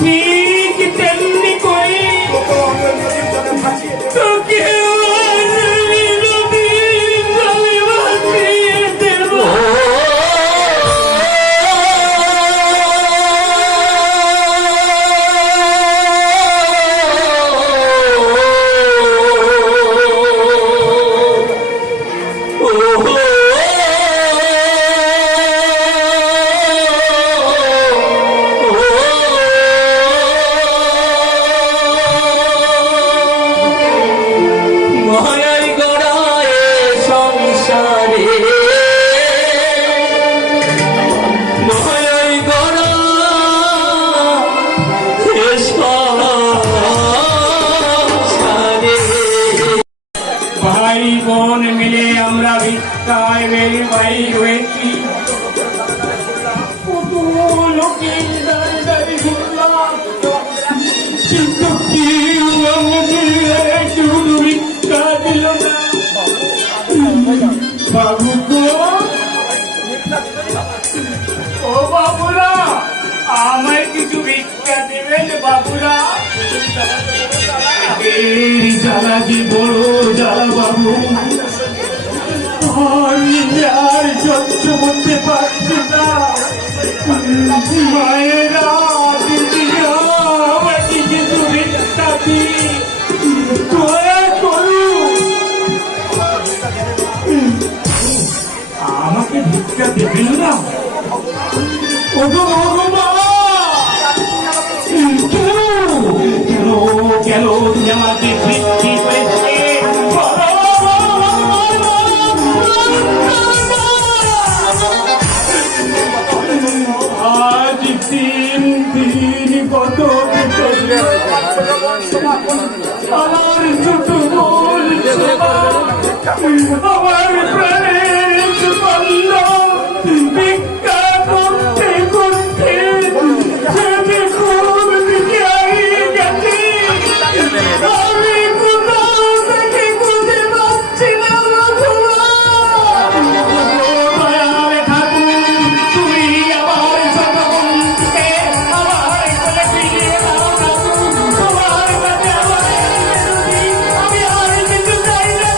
ঠিক তেমনি করে তোকে আমায় কিছু ভিক্ষা দেবেন বাবুরা? এই জ্বালা যে বড় জ্বালা বাবু, আমি আর সহ্য করতে পারছি না। মায়েরা দিদিরা আমাকে কিছু ভিক্ষা দিই, দয়া করুন। আমাকে ভিক্ষা দেবেন না? ওগো ভগবান, কেন তুমি আমাকে সৃষ্টি করেছে? আজ 3 দিন কত আমার ছোট বোন আমার প্রাণের ভিক্ষা করতে করতে আমি কোথাও থেকে খুঁজে পাচ্ছি না। তুমি আমার ছোট বোনকে আমার কোলে ফিরিয়ে দাও। তোমার কাছে আমি আর কিছু চাই না।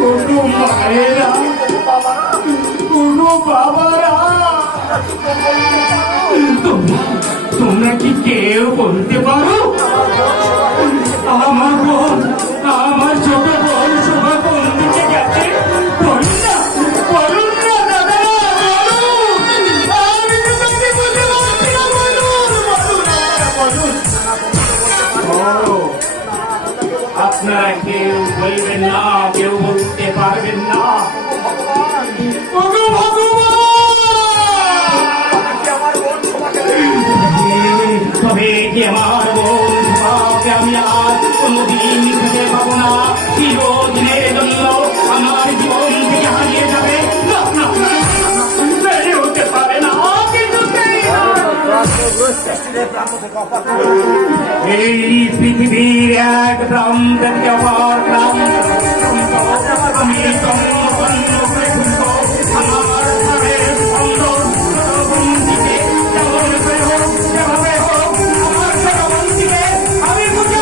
কোনো মায়েরা, কোনো বাবারা, তোমরা কি কেউ বলতে পারো আমার বোন, আমার ছোট বোন শোভা কোন দিকে গেছে? বলুন না, বলুন না দাদারা, বলুন। আমি তো তাকে বলতে পারছি না, বলুন, বলুন, বলুন। আপনারা কেউ বলবেন না, কেউ বলতে পারবেন না? তবে যে আমার বোন সবাইকে আমি আর কোনোদিন খুঁজে পাবো না, চিরদিনের জন্য আমার জীবন থেকে হারিয়ে যাবে। হতে পারে না, এই পৃথিবীর এক প্রান্ত থেকে অপর প্রান্ত আমি আমার ঘরের সুন্দর বন্ধুকে যেমন হোক যেভাবে হোক আমার ছোট বন্ধুকে আমি বুঝে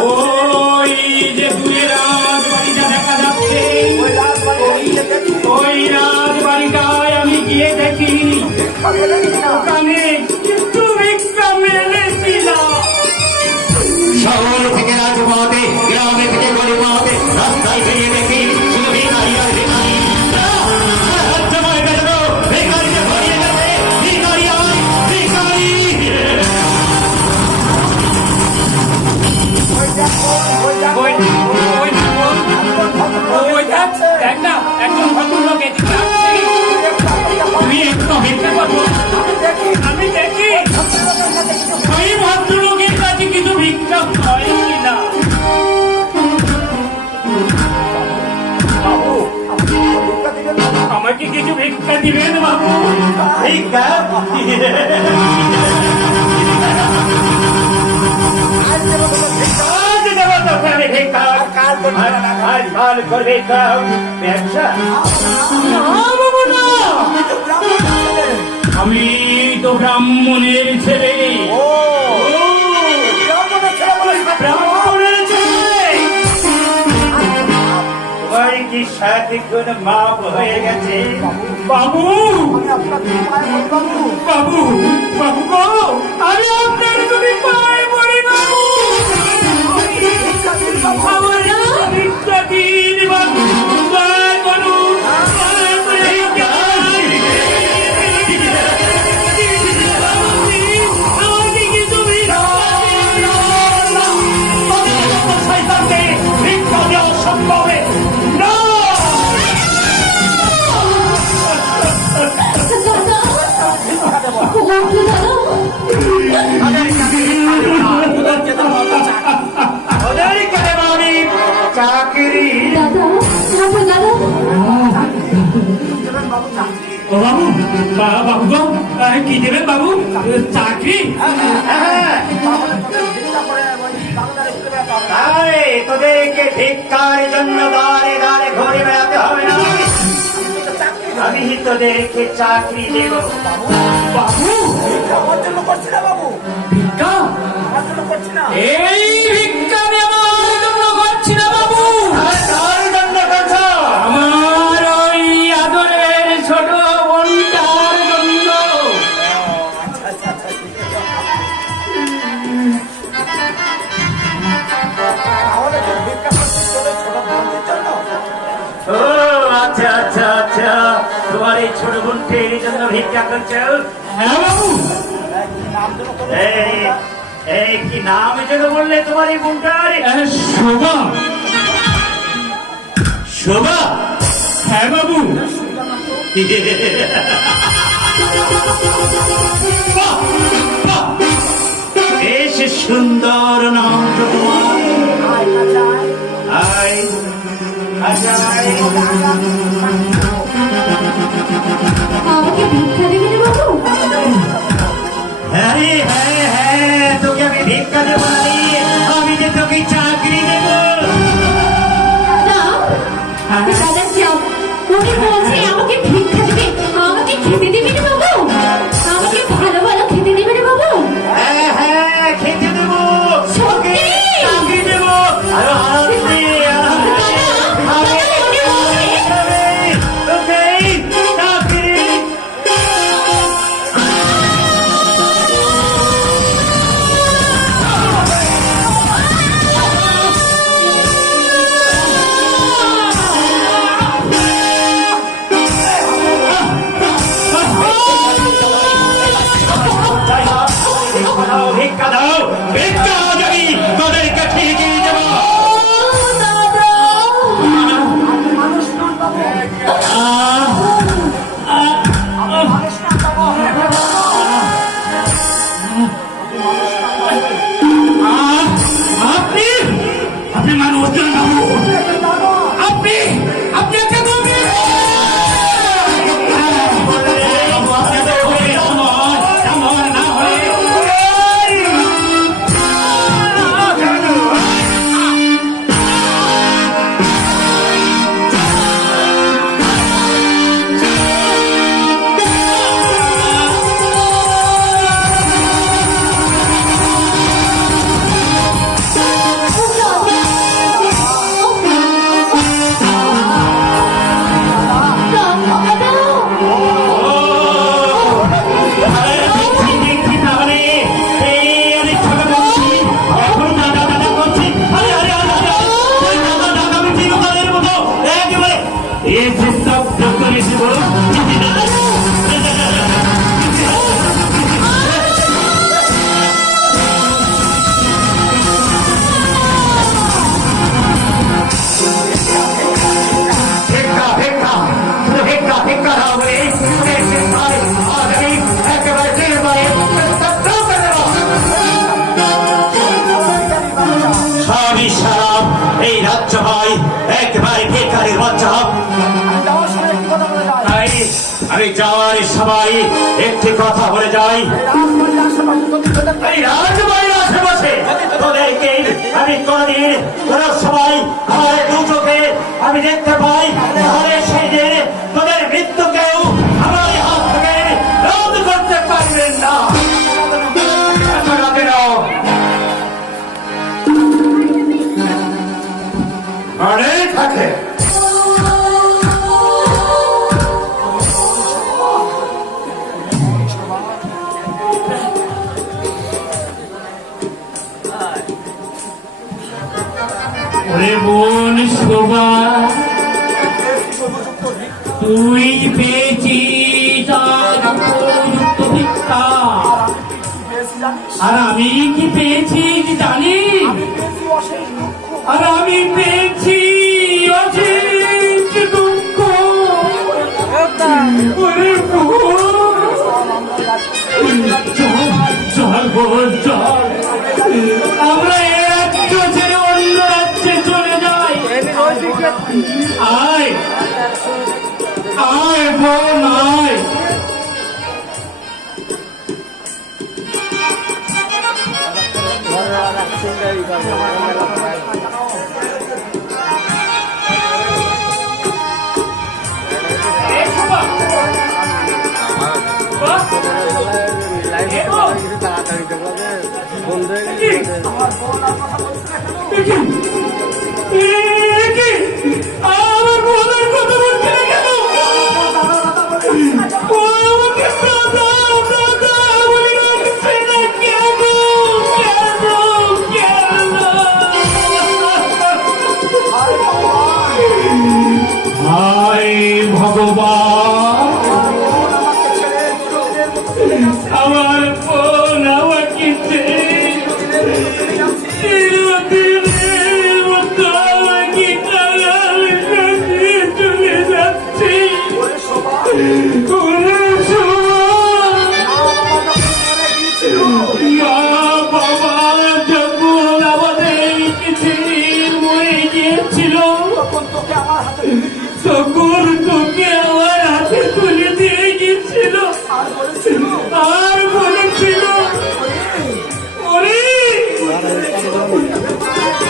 ওই যে দূরে রাজবাড়িটা দেখা যাচ্ছে, ওই রাজবাড়িটায় আমি গিয়ে দেখি ওখানে একটু ভিক্ষা মেলেছিলাম। শহর থেকে রাজপথে, গ্রামে থেকে গরিবতে, রাস্তায় বেরিয়ে দেখি শুধু ভিখারি আর ভিখারি। সময় বেরোলো, ভিখারিকে ভরিয়ে গেছে, ভিখারি আর ভিখারি। ওই দেখ না, একজন ভদ্রলোক এদিকে আসছে। তুই একটু ভিক্ষা করবো? আমি দেখি ওই ভদ্রলোকের কাছে কিছু ভিক্ষা হয় কিনা। আমাকে কিছু ভিক্ষা দিবেন বাবু? ভিক্ষা? আজ দেবো তোকে ভিক্ষা, কাল করবে ব্যবসা। না বাবু না, আমি তো ব্রাহ্মণের ছেলে। ব্রাহ্মণের ছেলে। তোমার কি সাথে কোন মাপ হয়ে গেছে? বাবু বাবু বাবু গো, আমি আপনার যদি পায়ে পড়ি বাবু, আমার ভিক্ষা দিন বাবু, দয়া করুন, দয়া করে ভিক্ষা দিন। আমাকে কিছু ভিক্ষা দিন। শয়তানকে ভিক্ষা দেওয়া সম্ভব না। ওদেরই করে আমি চাকরি। ও বাবু, বাবু গো, কি দেবেন বাবু? চাকরি? আরে তোদেরকে ভিক্ষার জন্য দাঁড়ে দাঁড়ে ঘুরে বেড়াতে হবে না, আমি তোদেরকে চাকরি দেব। বাবু ভিক্ষা? এই ভিক্ষা দেওয়ার জন্য করছি না বাবু, তার জন্য করছ? আমার ওই আদরের ছোট বোনটার জন্য। ও আচ্ছা আচ্ছা আচ্ছা, তোমার এই ছোট বোনটির জন্য ভিক্ষা করছ? হ্যাঁ বাবু। এই এই কি নাম যেন বললে তোমার এই বোনটার? শোভা। শোভা? হ্যাঁ বাবু। বাহ, বাহ, বেশ সুন্দর নাম তো তোমার। আয়, আচ্ছা, আমাকে ভিক্ষা দেবেন বাবু? হ্যাঁ রে, হ্যাঁ হ্যাঁ, তোকে আমি ভিক্ষা দেবো না রে, আমি যে তোকে চাকরি দেব। না দাদা যাও, উনি বলছে আমাকে ভিক্ষা দেবে, আমাকে খেতে দেবেন বাবু? আমাকে ভালো ভালো খেতে দেবেন বাবু? হ্যাঁ হ্যাঁ, খেতে দেবো, তোকে চাকরি দেবো। আরো আরামে, আরামে, আগে তোকে চাকরি। এ যে স্তব্ধ করে দেব। ভিক্ষা ভিক্ষা শুধু ভিক্ষা ভিক্ষা না বলে একেবারে নির্বাণে সবই সারাপ এই রাজ্য হয় একেবারে ভিক্ষারীর বাচ্চা। তাই আমি যাওয়ার সময় একটি কথা বলে যাই, এই রাজবাড়ির আশেপাশে তোদেরকে আমি কোনদিন কোন সময় আমার দু চোখে আমি দেখতে পাই, তাহলে সেই দিন তোদের মৃত্যুকেও আমার হাত থেকে রোধ করতে পারবেন না। মনে থাকে ওরে বোন শোভা, তুই পেয়েছিস আজ উপযুক্ত ভিক্ষা, আর আমি কি পেয়েছি জানিস? আর আমি পেয়েছি অশেষ দুঃখ। ওরে বোন, চল বোন চল, আমরা এ রাজ্য ছেড়ে অন্য রাজ্যে চলে যাই। আয় আয় বোন আয়। আমার বোনের কথা বলছে না কেন? ও আমাকে দাদা দাদা বলে রাখছে না কেন? কেন কেন? হায় ভগবান, আমার বোন আমাকে চিরদিনের মতো আমাকে কারার কাছে চলে যাচ্ছে। ওরে শোভা, মা বাবা যখন আমাদের পৃথিবীর মরে গিয়েছিল, তখন তোকে আমার হাতে তুলে দিয়ে গিয়েছিল, আর বলেছিল ওরে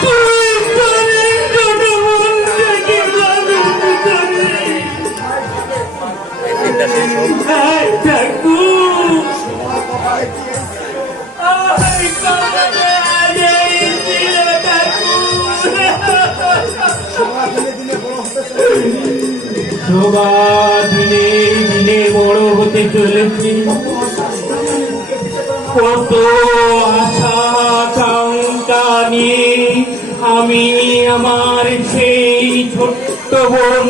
তুই তোদের ছোট বোনটাকে লালন করবি। আয় ঠাকুর, আয় কবরে আজাইছিল ঠাকুর। শোভা দিনে দিনে বড় হতে চলেছে, কত আশা আকাঙ্ক্ষা নিয়ে আমি আমার সেই ছোট্ট বোন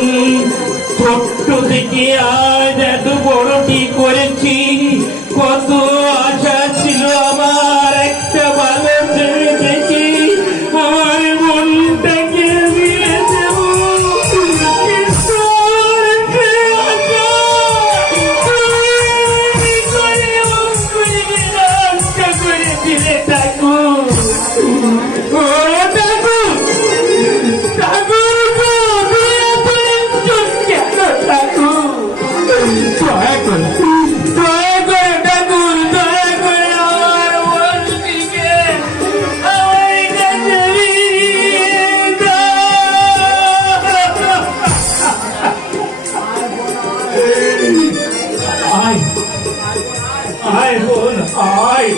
ছোট্ট থেকে আজ এত বড়টি করেছি। কত আশা ছিল আমার একটা ভালো ছেলে থেকে আমার বোনটাকে মিলে দেব, কিন্তু আমার সে আশা তুমি করে নষ্ট করে দিলে ঠাকুর। ও ঠাকুর, ঠাকুর গো, তুই এত নিষ্ঠুর কেন ঠাকুর? দয়া করে ঠাকুর, দয়া করে আমার বোনটিকে আমার কাছে ফিরিয়ে দাও। আয় আয় বোন আয়,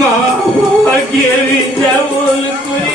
মা বাবাকে আমি যেমন করি